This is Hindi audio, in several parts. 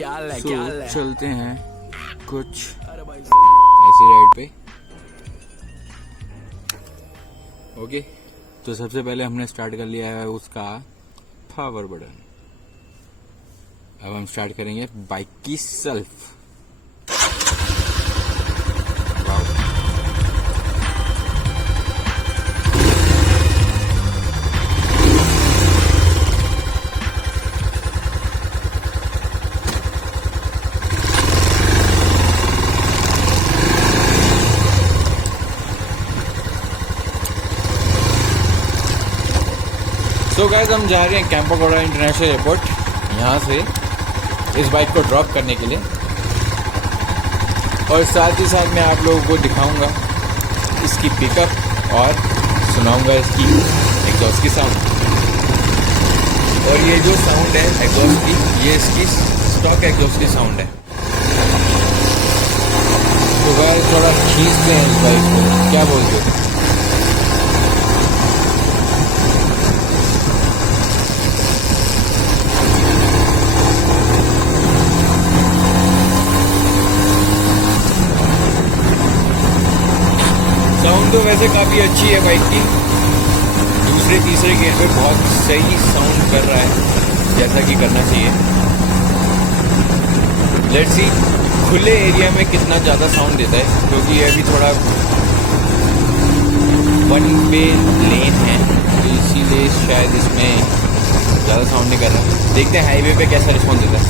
चलते हैं कुछ ऐसी राइड पे। ओके, तो सबसे पहले हमने स्टार्ट कर लिया है उसका पावर बटन। अब हम स्टार्ट करेंगे बाइक की सेल्फ। तो गाइस हम जा रहे हैं कैंपागोड़ा इंटरनेशनल एयरपोर्ट, यहाँ से इस बाइक को ड्रॉप करने के लिए, और साथ ही साथ मैं आप लोगों को दिखाऊंगा इसकी पिकअप और सुनाऊंगा इसकी एग्जॉस्ट की साउंड। और ये जो साउंड है एग्जॉस्ट की, ये इसकी स्टॉक एग्जॉस्ट की साउंड है। तो गाइस थोड़ा खींचते हैं इस बाइक को, क्या बोलते हो? साउंड तो वैसे काफ़ी अच्छी है बाइक की। दूसरे तीसरे गियर पे बहुत सही साउंड कर रहा है, जैसा कि करना चाहिए। लेट्स सी खुले एरिया में कितना ज़्यादा साउंड देता है, क्योंकि ये अभी थोड़ा वन वे लेन है, तो इसीलिए शायद इसमें ज़्यादा साउंड नहीं कर रहा। देखते हैं हाईवे पे कैसा रिस्पॉन्स देता है।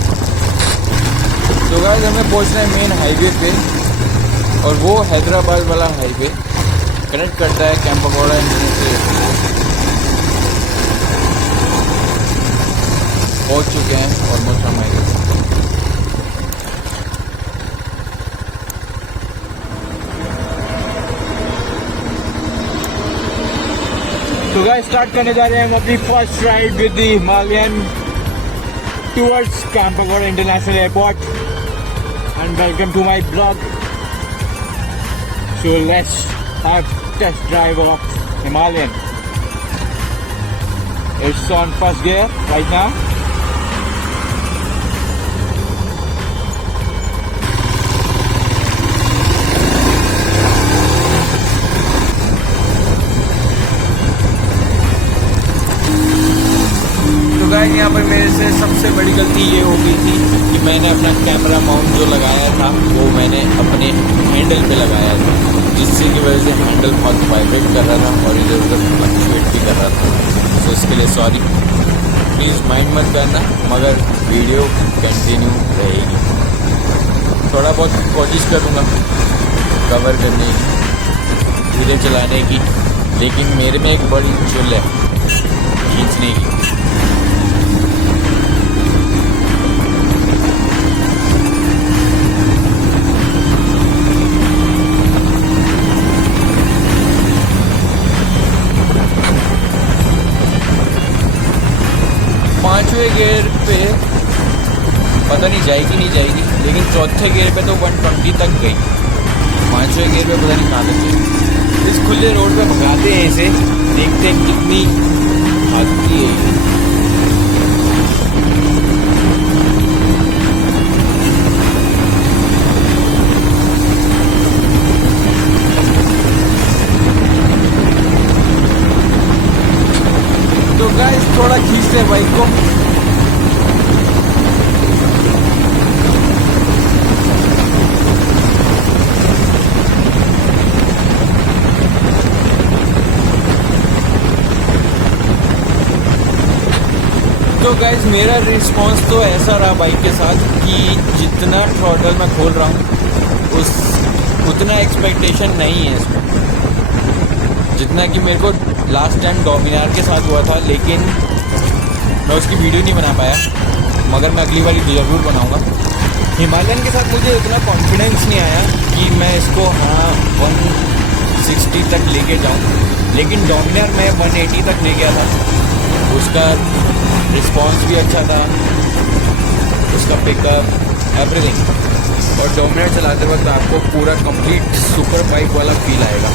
तो गाइस हमें पहुंचना है मेन हाईवे पे, और वो हैदराबाद वाला हाईवे कनेक्ट करता है कैंपागोड़ा इंटरनेशनल एयरपोर्ट। पहुंच चुके हैं ऑलमोस्ट हम हाईवे। तो गाइस स्टार्ट करने जा रहे हैं हम अपनी first ride with the Himalayan towards Kempegowda international airport, and welcome to my blog. So let's have test drive of Himalayan. It's on first gear right now. तो गाइस यहाँ पर मेरे से सबसे बड़ी गलती ये हो गई थी कि मैंने अपना कैमरा माउंट जो लगाया था वो मैंने अपने हैंडल पे लगाया था, जिससे की वजह से हैंडल बहुत वाइब्रेट कर रहा था और इधर उधर फ्लक्चुएट भी कर रहा था। तो इसके लिए सॉरी, प्लीज़ माइंड मत करना, मगर वीडियो कंटिन्यू रहेगी। थोड़ा बहुत कोशिश करूँगा कवर करने की, धीरे चलाने की, लेकिन मेरे में एक बड़ी चुल है खींचने की। 5वें गियर पे पता नहीं जाएगी नहीं जाएगी, लेकिन चौथे गियर पे तो 120 तक गई। 5वें गियर पे पता नहीं कहाँ तक गई। इस खुले रोड पे भगाते हैं इसे, देखते हैं कितनी भागती है। तो गाइस थोड़ा खींचते हैं बाइक को। तो गाइस मेरा रिस्पांस तो ऐसा रहा बाइक के साथ कि जितना थ्रॉटल मैं खोल रहा हूँ उतना एक्सपेक्टेशन नहीं है इसमें, जितना कि मेरे को लास्ट टाइम डोमिनार के साथ हुआ था। लेकिन मैं उसकी वीडियो नहीं बना पाया, मगर मैं अगली बारी ज़रूर बनाऊंगा। हिमालयन के साथ मुझे उतना कॉन्फिडेंस नहीं आया कि मैं इसको 160 तक लेके जाऊं, लेकिन डोमिनार मैं 180 तक ले गया था। उसका रिस्पांस भी अच्छा था, उसका पिकअप, एवरीथिंग। और डोमिनार चलाते वक्त आपको पूरा कंप्लीट सुपर बाइक वाला फील आएगा।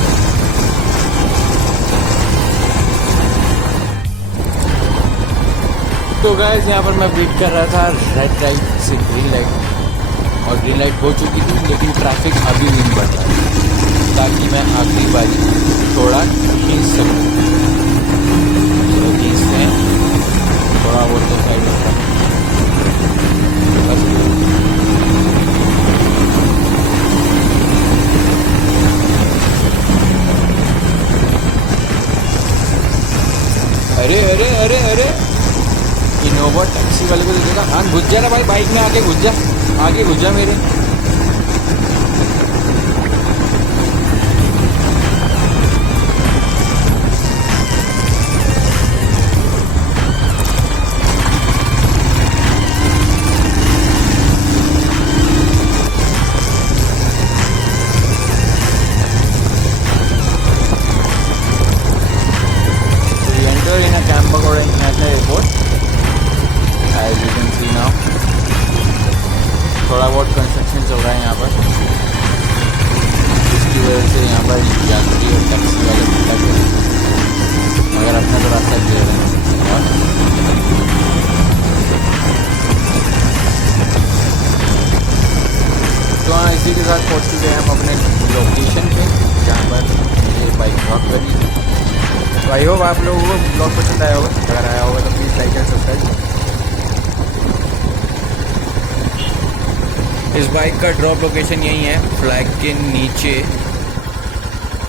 तो गाइस यहाँ पर मैं वेट कर रहा था रेड लाइट से ग्रीन लाइट, और ग्रीन लाइट हो चुकी थी लेकिन ट्रैफिक अभी भी नहीं बढ़ रहा है, ताकि मैं आखिरी बारी थोड़ा खींच सकूँ। चलो खींचते हैं थोड़ा बहुत तो साइड होता है बस। अरे अरे अरे अरे इनोवा टैक्सी वाले को देखा। हाँ घुस जा ना भाई, बाइक में आके घुस जा, आगे घुस जा मेरे। In a Campagora International Airport, as you can see now, थोड़ा बहुत कंस्ट्रक्शन चल रहा है यहाँ पर, जिसकी वजह से यहाँ पर यात्री और टैक्सी वाले भटक गए, मगर अपना तो रास्ता क्लियर है। और तो हाँ, इसी के साथ पहुँच चुके हैं हम अपने लोकेशन पे, जहाँ पर मुझे बाइक ड्रॉप करी। तो आई होप आप लोगों को ब्लॉग पसंद आया होगा, अगर आया होगा तो प्लीज़ लाइक एंड सब्सक्राइब। इस बाइक का ड्रॉप लोकेशन यही है, फ्लैग के नीचे।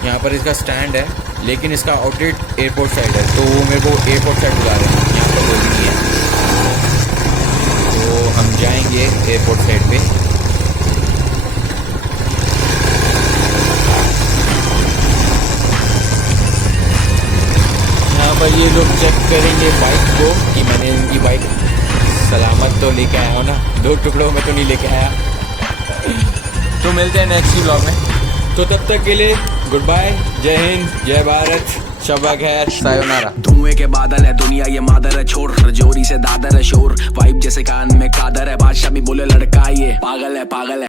यहाँ पर इसका स्टैंड है, लेकिन इसका आउटलेट एयरपोर्ट साइड है, तो वो मेरे को एयरपोर्ट साइड बुला रहे हैं, यहाँ पर वो भी नहीं है। तो हम जाएंगे एयरपोर्ट साइड पे। पर ये लोग चेक करेंगे बाइक को कि मैंने इनकी बाइक सलामत तो लेके आया हूँ ना, 2 टुकड़ों में तो नहीं लेके आया। तो मिलते हैं नेक्स्ट व्लॉग में, तो तब तक के लिए गुड बाय, जय हिंद, जय भारत, शब खैर, सायोनारा। धुएं के बादल है दुनिया ये मादर है, छोड़ रजौरी से दादर है शोर, वाइब जैसे कान में कादर है, बादशाह भी बोले लड़का ये पागल है पागल है।